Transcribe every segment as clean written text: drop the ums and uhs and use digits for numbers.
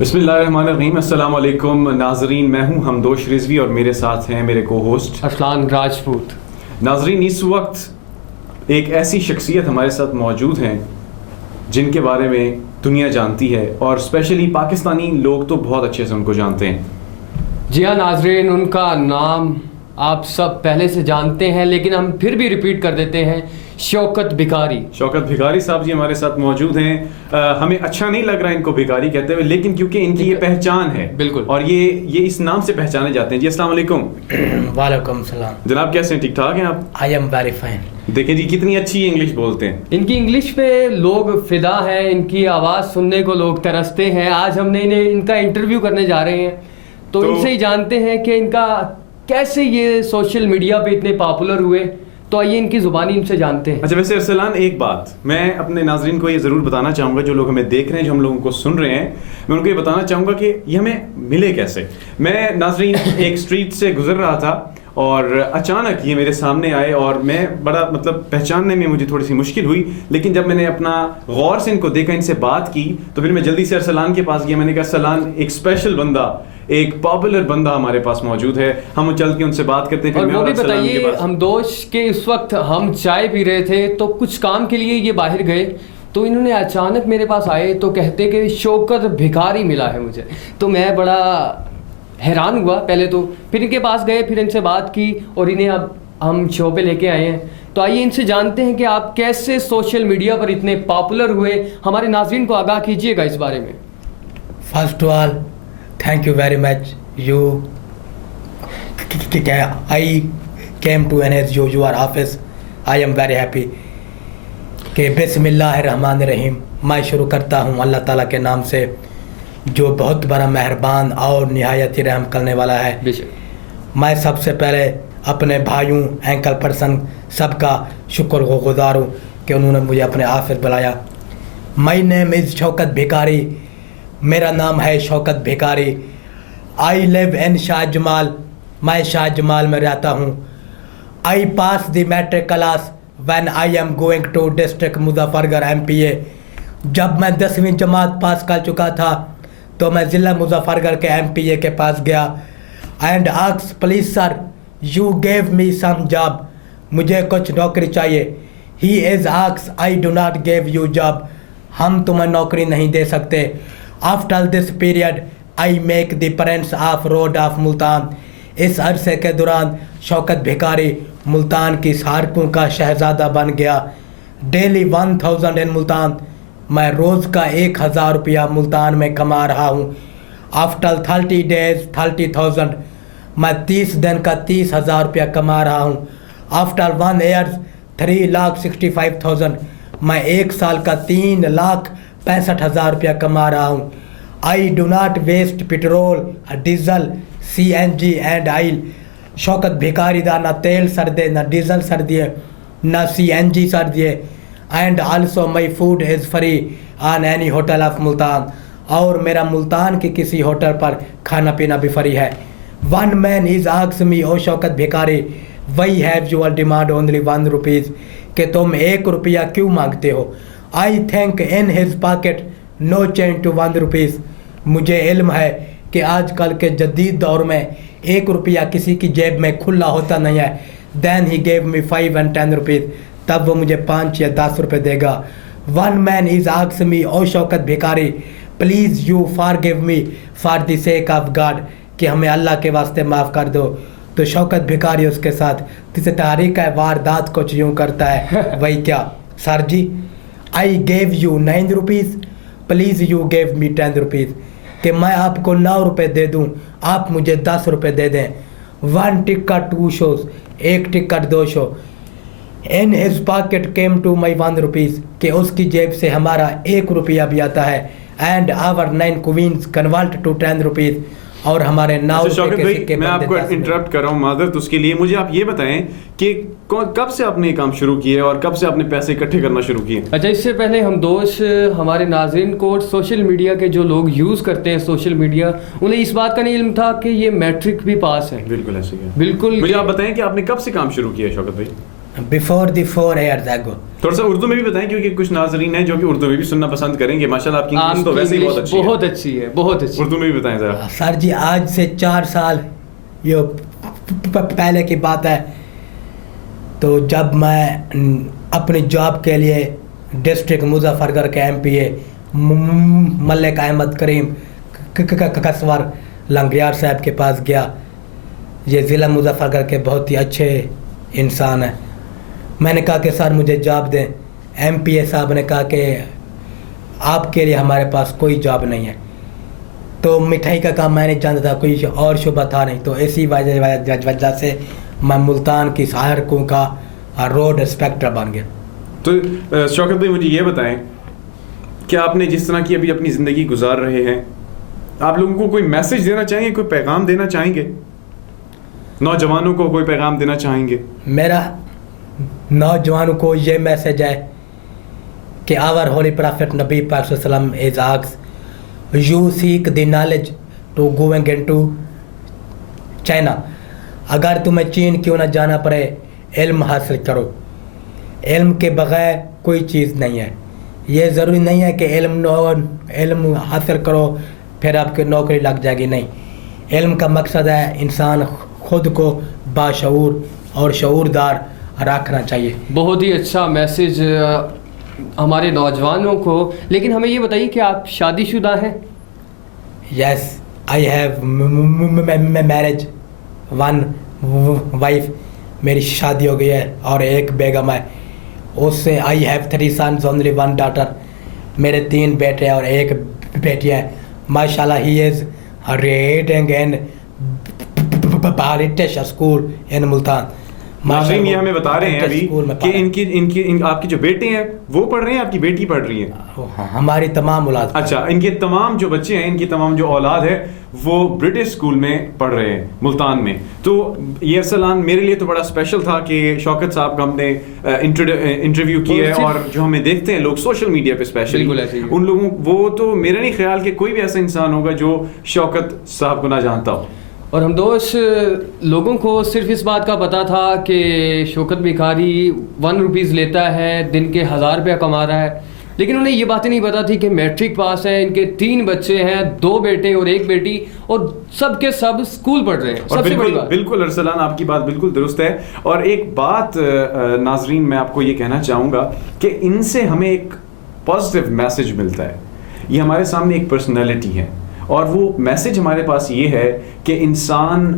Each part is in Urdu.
بسم اللہ الرحمن الرحیم. السلام علیکم ناظرین, میں ہوں ہمدوش رضوی اور میرے ساتھ ہیں میرے کو ہوسٹ ارسلان راجپوت. ناظرین, اس وقت ایک ایسی شخصیت ہمارے ساتھ موجود ہیں جن کے بارے میں دنیا جانتی ہے اور اسپیشلی پاکستانی لوگ تو بہت اچھے سے ان کو جانتے ہیں. جی ہاں ناظرین, ان کا نام آپ سب پہلے سے جانتے ہیں لیکن ہم پھر بھی ریپیٹ کر دیتے ہیں. شوکت بھکاری. شوکت بھکاری صاحب جی ہمارے ساتھ موجود ہیں. ہمیں اچھا نہیں لگ رہا ان کو بھکاری کہتے ہوئے, لیکن کیونکہ ان کی یہ پہچان ہے بالکل, اور یہ اس نام سے پہچانے جاتے ہیں. جی السلام علیکم. وعلیکم السلام جناب, کیسے ہیں؟ ٹھیک ٹھاک ہیں آپ؟ I am very fine. دیکھیں جی کتنی اچھی انگلش بولتے ہیں. ان کی انگلش پہ لوگ فدا ہیں, ان کی آواز سننے کو لوگ ترستے ہیں. آج ہم نے ان کا انٹرویو کرنے جا رہے ہیں تو ان سے ہی جانتے ہیں کہ ان کا کیسے یہ سوشل میڈیا پہ اتنے پاپولر ہوئے. تو آئیے ان کی زبانی ان سے جانتے ہیں. اچھا ویسے ارسلان, ایک بات میں اپنے ناظرین کو یہ ضرور بتانا چاہوں گا, جو لوگ ہمیں دیکھ رہے ہیں, جو ہم لوگوں کو سن رہے ہیں, میں ان کو یہ بتانا چاہوں گا کہ یہ ہمیں ملے کیسے. میں ناظرین ایک اسٹریٹ سے گزر رہا تھا اور اچانک یہ میرے سامنے آئے اور میں بڑا پہچاننے میں مجھے تھوڑی سی مشکل ہوئی, لیکن جب میں نے اپنا غور سے ان کو دیکھا, ان سے بات کی, تو پھر میں جلدی سے ارسلان کے پاس گیا. میں نے کہا ارسلان, ایک اسپیشل بندہ, ایک پاپولر بندہ ہمارے پاس موجود ہے, ہم چل کے ان سے بات کرتے ہیں. اور وہ بھی بتائیے, ہمدوش کے اس وقت ہم چائے پی رہے تھے تو کچھ کام کے لیے یہ باہر گئے تو انہوں نے اچانک میرے پاس آئے تو کہتے کہ شوکت بھکاری ملا ہے مجھے. تو میں بڑا حیران ہوا پہلے تو, پھر ان کے پاس گئے, پھر ان سے بات کی اور انہیں اب ہم شو پہ لے کے آئے ہیں. تو آئیے ان سے جانتے ہیں کہ آپ کیسے سوشل میڈیا پر اتنے پاپولر ہوئے. ہمارے ناظرین کو آگاہ کیجیے گا اس بارے میں. First of all thank you very much. I came to your office. I am very happy. کہ بسم اللہ الرحمن الرحیم. میں شروع کرتا ہوں اللہ تعالیٰ کے نام سے جو بہت بڑا مہربان اور نہایت رحم کرنے والا ہے. میں سب سے پہلے اپنے بھائیوں, اینکل پرسن سب کا شکر گزار ہوں کہ انہوں نے مجھے اپنے آفس بلایا. My name is شوکت بھکاری. میرا نام ہے شوکت بھکاری. آئی لیو ان شاہ جمال. میں شاہ جمال میں رہتا ہوں. I pass the matric class when I am going to district Muzaffargarh MPA. جب میں 10ویں جماعت پاس کر چکا تھا تو میں ضلع مظفر گڑھ کے MPA کے پاس گیا and asks please sir you give me some job. مجھے کچھ نوکری چاہیے. He is asks I do not give you job. ہم تمہیں نوکری نہیں دے سکتے. After this period I make the prince of road of Multan. اس عرصے کے دوران شوکت بھکاری ملتان کی سڑکوں کا شہزادہ بن گیا. ڈیلی 1000 ان ملتان. میں روز کا 1000 روپیہ ملتان میں کما رہا ہوں. After 30 days 30,000. میں 30 دن کا 30,000 روپیہ کما رہا ہوں. After 1 year 3,65,000. میں 1 سال کا 3,65,000 روپیہ کما رہا ہوں. I do not waste petrol, diesel, CNG and oil. Shaukat بھکاری دا نہ تیل سر دے, نہ ڈیزل سر دیے, نہ CNG سر دیے. And also my food is free on any hotel of Multan. اور میرا ملتان کے کسی ہوٹل پر کھانا پینا بھی فری ہے. ون مین از آکس می او شوکت بھکاری we have your demand only 1 rupees. کہ تم 1 روپیہ کیوں مانگتے ہو. I think in his pocket no change to 1 rupees. مجھے علم ہے کہ آج کل کے جدید دور میں 1 روپیہ کسی کی جیب میں کھلا ہوتا نہیں ہے. دین ہی گیو می 5 and 10 rupees. تب وہ مجھے 5 یا 10 روپے دے گا. ون مین از آکس می او شوکت بھکاری please you forgive me for the sake of God. کہ ہمیں اللہ کے واسطے معاف کر دو. تو شوکت بھکاری اس کے ساتھ کسی تحریک واردات کچھ یوں کرتا ہے, وہی کیا sir ji I give you 9 rupees please you give me 10 rupees. کہ میں آپ کو 9 روپے دے دوں, آپ مجھے 10 روپے دے دیں. 1 ticket 2 shows. 1 ticket 2 show. In his pocket came to my 1 rupees. کہ اس کی جیب سے ہمارا 1 روپیہ بھی آتا ہے. And our 9 coins convert to 10 rupees. اور ہمارے 9 روپے کے میں آپ کو انٹرپٹ کر رہا ہوں, معذرت اس کے لیے. مجھے آپ یہ بتائیں کہ کب سے آپ نے یہ کام شروع کیے اور کب سے آپ نے پیسے اکٹھے کرنا شروع کیے؟ اچھا, اس سے پہلے ہم دوست ہمارے ناظرین کو سوشل میڈیا کے جو لوگ یوز کرتے ہیں سوشل میڈیا, انہیں اس بات کا نہیں علم تھا کہ یہ میٹرک بھی پاس ہے. بالکل ایسے ہی. بالکل. مجھے آپ بتائیں کہ آپ نے کب سے کام شروع کیا شوکت بھائی؟ before the 4 years ago. تھوڑا سا اردو میں بھی بتائیں کیونکہ کچھ ناظرین ہیں جو کہ اردو میں بھی سننا پسند کریں گے. ماشاءاللہ آپ کی انگلش تو ویسے ہی بہت اچھی ہے. بہت اچھی ہے, بہت اچھی. اردو میں بھی بتائیں ذرا. سر جی آج سے 4 سال یہ پہلے کی بات ہے, تو جب میں اپنی جاب کے لیے ڈسٹرکٹ مظفر گڑھ کے MPA ملک احمد کریم کسور لنگریار صاحب کے پاس گیا. یہ ضلع مظفر گڑھ کے بہت ہی اچھے انسان ہیں. میں نے کہا کہ سر مجھے جاب دیں. MPA صاحب نے کہا کہ آپ کے لیے ہمارے پاس کوئی جاب نہیں ہے. تو مٹھائی کا کام میں نہیں جانتا تھا, کوئی اور شعبہ تھا نہیں, تو اسی وجہ سے میں ملتان کی سہارکوں کا روڈ انسپیکٹر بن گیا. تو شوکت بھائی مجھے یہ بتائیں کہ آپ نے جس طرح کی ابھی اپنی زندگی گزار رہے ہیں, آپ لوگوں کو کوئی میسج دینا چاہیں گے, کوئی پیغام دینا چاہیں گے, نوجوانوں کو کوئی پیغام دینا چاہیں گے؟ میرا نوجوانوں کو یہ میسج ہے کہ our holy prophet نبی پاک صلی اللہ علیہ وسلم is asked you seek the knowledge to going into China. اگر تمہیں چین کیوں نہ جانا پڑے, علم حاصل کرو. علم کے بغیر کوئی چیز نہیں ہے. یہ ضروری نہیں ہے کہ علم حاصل کرو پھر آپ کی نوکری لگ جائے گی, نہیں. علم کا مقصد ہے انسان خود کو باشعور اور شعوردار رکھنا چاہیے. بہت ہی اچھا میسج ہمارے نوجوانوں کو. لیکن ہمیں یہ بتائیے کہ آپ شادی شدہ ہیں؟ یس آئی ہیو میرج, 1 وائف. میری شادی ہو گئی ہے اور 1 بیگم ہے. اس سے I have 3 sons only 1 daughter. میرے 3 بیٹے اور 1 بیٹی ہے. ماشاء اللہ he is reading in British school in Multan. ناظرین یہ ہمیں بتا رہے ہیں ابھی کہ ان آپ کے جو بیٹے ہیں وہ پڑھ رہے ہیں, آپ کی بیٹی پڑھ رہی ہیں؟ ہماری تمام اولاد. اچھا, ان کے تمام جو بچے ہیں, ان کی تمام جو اولاد ہے وہ برٹش اسکول میں پڑھ رہے ہیں ملتان میں. تو یہ ارسلان میرے لیے تو بڑا اسپیشل تھا کہ شوکت صاحب کا ہم نے انٹرویو کیا ہے, اور جو ہمیں دیکھتے ہیں لوگ سوشل میڈیا پہ اسپیشلی, ان لوگوں وہ تو میرا نہیں خیال کہ کوئی بھی ایسا انسان ہوگا جو شوکت صاحب کو نہ جانتا ہو. اور ہم دوست لوگوں کو صرف اس بات کا پتا تھا کہ شوکت بھکاری 1 روپیز لیتا ہے, دن کے 1000 روپیہ کما رہا ہے. لیکن انہیں یہ باتیں نہیں پتا تھی کہ میٹرک پاس ہے, ان کے 3 بچے ہیں, 2 بیٹے اور 1 بیٹی, اور سب کے سب اسکول پڑھ رہے ہیں. سب سے بڑی بات. بالکل ارسلان, آپ کی بات بالکل درست ہے. اور ایک بات ناظرین میں آپ کو یہ کہنا چاہوں گا کہ ان سے ہمیں ایک پازیٹیو میسج ملتا ہے. یہ ہمارے سامنے ایک پرسنالٹی ہے, اور وہ میسج ہمارے پاس یہ ہے کہ انسان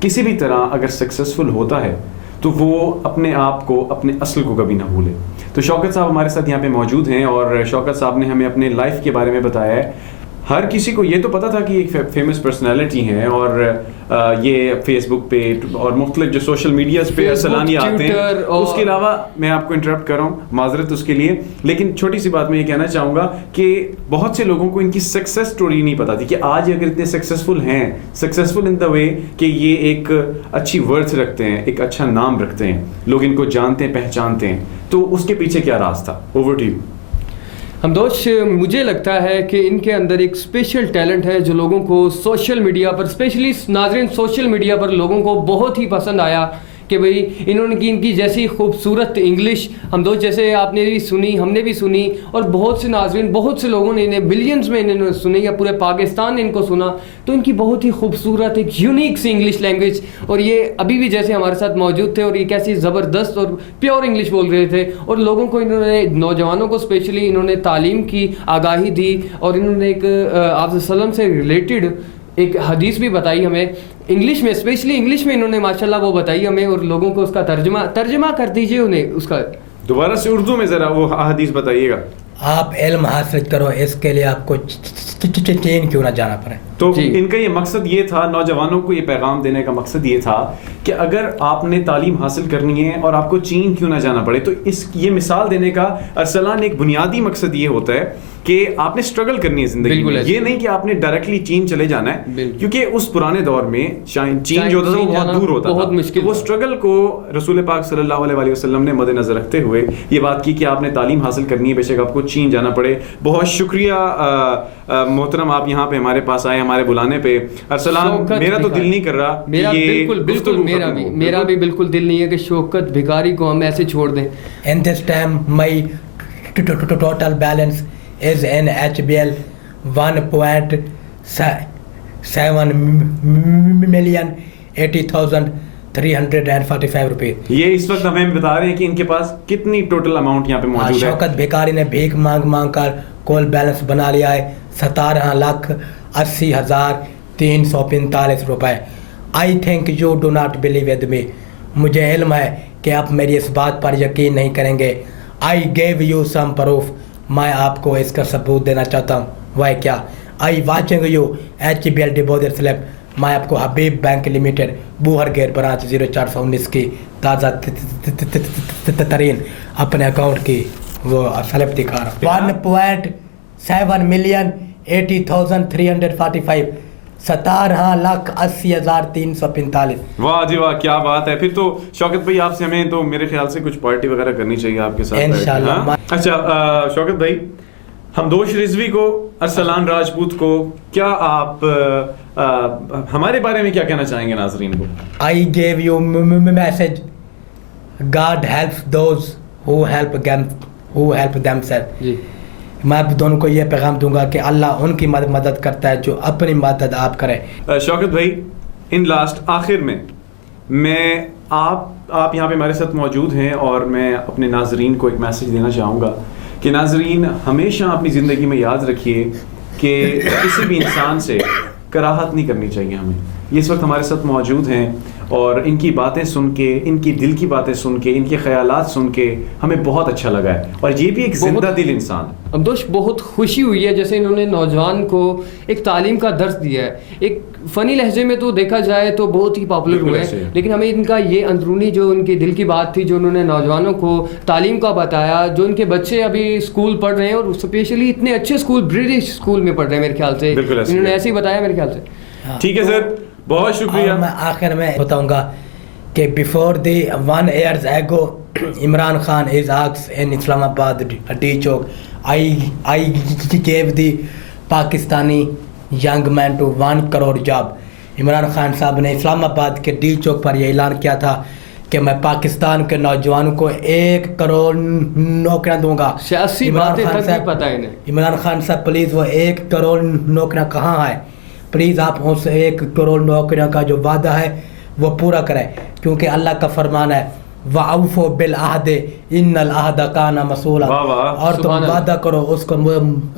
کسی بھی طرح اگر سکسیزفل ہوتا ہے تو وہ اپنے آپ کو, اپنے اصل کو کبھی نہ بھولے. تو شوکت صاحب ہمارے ساتھ یہاں پہ موجود ہیں, اور شوکت صاحب نے ہمیں اپنے لائف کے بارے میں بتایا ہے. ہر کسی کو یہ تو پتا تھا کہ ایک فیمس پرسنالٹی ہیں, اور یہ فیس بک پہ اور مختلف جو سوشل میڈیاز پہ ارسلان آتے ہیں. اس کے علاوہ میں آپ کو انٹرپٹ کر رہا ہوں, معذرت اس کے لیے, لیکن چھوٹی سی بات میں یہ کہنا چاہوں گا کہ بہت سے لوگوں کو ان کی سکسیس اسٹوری نہیں پتا تھی کہ آج اگر اتنے سکسیزفل ہیں, سکسیزفل ان دا وے کہ یہ ایک اچھی ورتھ رکھتے ہیں, ایک اچھا نام رکھتے ہیں, لوگ ان کو جانتے ہیں, پہچانتے ہیں, تو اس کے پیچھے کیا راز تھا؟ Over to you. ہم دوست مجھے لگتا ہے کہ ان کے اندر ایک اسپیشل ٹیلنٹ ہے جو لوگوں کو سوشل میڈیا پر, اسپیشلی ناظرین سوشل میڈیا پر لوگوں کو بہت ہی پسند آیا کہ بھئی انہوں نے ان کی جیسی خوبصورت انگلش, ہم دوست جیسے آپ نے بھی سنی, ہم نے بھی سنی, اور بہت سے ناظرین, بہت سے لوگوں نے انہیں بلینز میں انہوں نے سنی, یا پورے پاکستان نے ان کو سنا. تو ان کی بہت ہی خوبصورت ایک یونیک سی انگلش لینگویج, اور یہ ابھی بھی جیسے ہمارے ساتھ موجود تھے, اور یہ کیسی زبردست اور پیور انگلش بول رہے تھے, اور لوگوں کو انہوں نے, نوجوانوں کو اسپیشلی انہوں نے تعلیم کی آگاہی دی, اور انہوں نے ایک آپ وسلم سے ریلیٹڈ ایک حدیث بھی بتائی ہمیں انگلش میں, اسپیشلی انگلش میں انہوں نے ماشاءاللہ وہ بتائی ہمیں, اور لوگوں کو اس کا ترجمہ کر دیجئے انہیں اس کا. دوبارہ سے اردو میں ذرا وہ حدیث بتائیے گا. آپ علم حاصل کرو, اس کے لیے آپ کو چین کیوں نہ جانا پڑے. تو ان کا یہ مقصد یہ تھا, نوجوانوں کو یہ پیغام دینے کا مقصد یہ تھا کہ اگر آپ نے تعلیم حاصل کرنی ہے اور آپ کو چین کیوں نہ جانا پڑے. تو اس یہ مثال دینے کا ارسلان ایک بنیادی مقصد یہ ہوتا ہے کہ اگر آپ نے تعلیم حاصل کرنی ہے اور آپ کو چین کیوں نہ جانا پڑے. تو اس یہ مثال دینے کا ارسلان ایک بنیادی مقصد یہ ہوتا ہے کہ آپ نے اسٹرگل کرنی ہے زندگی میں, یہ نہیں کہ آپ نے ڈائریکٹلی چین چلے جانا ہے, کیونکہ اس پرانے دور میں چین جو ہوتا تھا وہ بہت دور ہوتا تھا. وہ اسٹرگل کو رسول پاک صلی اللہ علیہ وسلم نے مد نظر رکھتے ہوئے یہ بات کی کہ آپ نے تعلیم حاصل کرنی ہے, بے شک آپ کو چین جانا پڑے. بہت شکریہ محترم, آپ یہاں پہ ہمارے پاس آئے ہمارے بلانے پہ. ارسلان, میرا تو دل نہیں کر رہا, میرا بھی بالکل دل نہیں ہے کہ شوکت بھکاری کو ہم ایسے چھوڑ دیں. In this time my total balance is in HBL 1.7,80,345 روپے. یہ اس وقت ہمیں بتا رہے ہیں کہ ان کے پاس کتنی ٹوٹل اماؤنٹ یہاں پہ موجود ہے. شوکت بھکاری نے بھیک مانگ کر کول بیلنس بنا لیا ہے 17,80,345 روپے. I think you do not believe with me. مجھے علم ہے کہ آپ میری اس بات پر یقین نہیں کریں گے. آئی گیو یو سم پروف. میں آپ کو اس کا ثبوت دینا چاہتا ہوں. وہ کیا؟ I watching you HBL deposit slip. میں آپ کو Habib bank limited Bohar gate branch 0419 کی تازہ ترین اپنے اکاؤنٹ کی وہ سلپ دکھا رہا ہوں. 1.7,80,345 17,80,345. واہ جی واہ, کیا بات ہے. پھر تو شوکت بھائی آپ سے ہمیں تو میرے خیال سے کچھ پارٹی وغیرہ کرنی چاہیے آپ کے ساتھ انشاءاللہ. اچھا شوکت بھائی, ہمدوش رضوی کو, ارسلان راجپوت کو, کیا آپ ہمارے بارے میں کیا کہنا چاہیں گے ناظرین کو؟ I gave you message. God helps those who help themselves. جی, میں آپ دونوں کو یہ پیغام دوں گا کہ اللہ ان کی مدد کرتا ہے جو اپنی مدد آپ کریں. شوکت بھائی, ان لاسٹ آخر میں آپ یہاں پہ ہمارے ساتھ موجود ہیں اور میں اپنے ناظرین کو ایک میسج دینا چاہوں گا کہ ناظرین ہمیشہ اپنی زندگی میں یاد رکھیے کہ کسی بھی انسان سے کراہت نہیں کرنی چاہیے ہمیں. یہ اس وقت ہمارے ساتھ موجود ہیں اور ان کی باتیں سن کے, ان کی دل کی باتیں سن کے, ان کے خیالات سن کے ہمیں بہت اچھا لگا ہے, اور یہ بھی ایک زندہ دل انسان ہے. عبدوش, بہت خوشی ہوئی ہے جیسے انہوں نے نوجوان کو ایک تعلیم کا درس دیا ہے. ایک فنی لہجے میں تو دیکھا جائے تو بہت ہی پاپولر ہوئے ہیں, لیکن ہمیں ان کا یہ اندرونی جو ان کے دل کی بات تھی, جو انہوں نے نوجوانوں کو تعلیم کا بتایا, جو ان کے بچے ابھی اسکول پڑھ رہے ہیں اور اسپیشلی اتنے اچھے اسکول, برٹش اسکول میں پڑھ رہے ہیں میرے خیال سے, انہوں نے ایسے ہی بتایا میرے خیال سے. ٹھیک ہے سر, بہت شکریہ. میں آخر میں بتاؤں گا کہ before the 1 year ago Imran Khan is asked in Islamabad D Chowk. I gave the Pakistani young man to 1 crore job. Imran Khan صاحب نے اسلام آباد کے ڈی چوک پر یہ اعلان کیا تھا کہ میں پاکستان کے نوجوانوں کو 1 کروڑ نوکریاں دوں گا. عمران خان صاحب پلیز وہ 1 کروڑ نوکریاں کہاں ہے؟ پلیز آپ اس 1 کروڑ نوکریوں کا جو وعدہ ہے وہ پورا کریں, کیونکہ اللہ کا فرمان ہے وَأَوْفُوا بِالْعَهْدِ إِنَّ الْعَهْدَ كَانَ مَسْئُولًا. اور تم وعدہ کرو,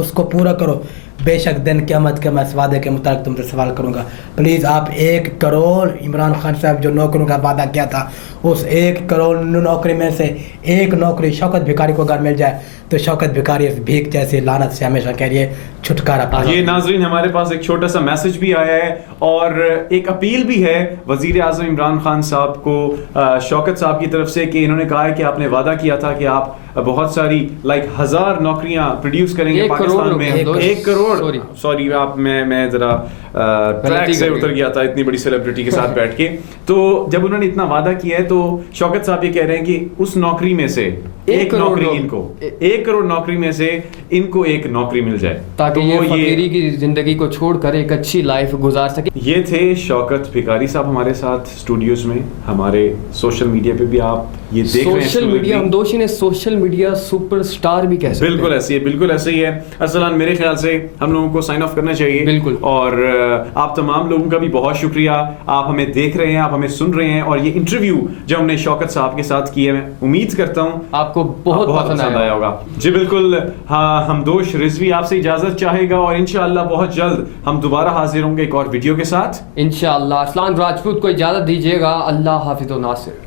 اس کو پورا کرو, بے شک دن قیامت کے میں اس وعدے کے مطابق تم سے سوال کروں گا. پلیز آپ 1 کروڑ عمران خان صاحب جو نوکریوں کا وعدہ کیا تھا, اس 1 کروڑ نوکری میں سے 1 نوکری شوکت بھکاری کو اگر مل جائے تو شوکت بھکاری اس بھیک جیسی لعنت سے ہمیشہ کے لیے چھٹکارا پائے. یہ ناظرین ہمارے پاس ایک چھوٹا سا میسج بھی آیا ہے اور ایک اپیل بھی ہے وزیر اعظم عمران خان صاحب کو شوکت صاحب کی طرف سے, کہ انہوں نے کہا ہے کہ آپ نے وعدہ کیا تھا کہ آپ بہت ساری 1000 نوکریاں پروڈیوس کریں گے پاکستان میں. 1 کروڑ, سوری آپ میں ذرا ٹریک سے اتر گیا تھا اتنی بڑی سیلیبریٹی کے ساتھ بیٹھ کے. تو جب انہوں نے اتنا وعدہ کیا ہے تو شوکت صاحب یہ کہہ رہے ہیں کہ اس نوکری میں سے 1 نوکری ان کو 1 کروڑ نوکری میں سے ان کو 1 نوکری مل جائے تاکہ یہ فقیری کی زندگی کو چھوڑ کر ایک اچھی لائف گزار سکے. یہ تھے شوکت بھکاری صاحب ہمارے ساتھ اسٹوڈیوز میں. ہمارے سوشل میڈیا پہ بھی آپ یہ دیکھ رہے ہیں, سوشل میڈیا ہم دوشی نے سوشل میڈیا سپر اسٹار بھی کہہ سکتے ہیں. بالکل ایسے ہی ہے, بالکل ایسے ہی ہے. ارسلان میرے خیال سے ہم لوگوں کو سائن آف کرنا چاہیے. بالکل. اور آپ تمام لوگوں کا بھی بہت شکریہ, آپ ہمیں دیکھ رہے ہیں, آپ ہمیں سن رہے ہیں, اور یہ انٹرویو جو ہم نے شوکت صاحب کے ساتھ کی ہے میں امید کرتا ہوں آپ کو بہت پسند آیا ہوگا. جی بالکل. ہاں, ہمدوش رضوی آپ سے اجازت چاہے گا اور انشاءاللہ بہت جلد ہم دوبارہ حاضر ہوں گے ایک اور ویڈیو کے ساتھ انشاءاللہ. ارسلان راجپوت کو اجازت دیجیے گا. اللہ حافظ و ناصر.